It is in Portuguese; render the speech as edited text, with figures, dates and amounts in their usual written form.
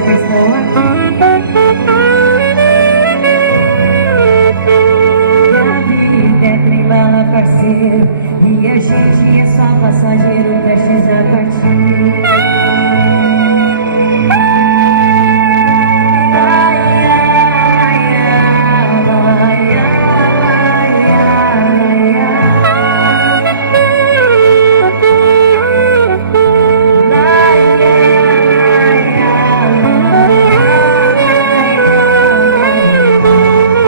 que estou aqui. A vida é trem bala, parceiro, e a gente é só passageiro. Preste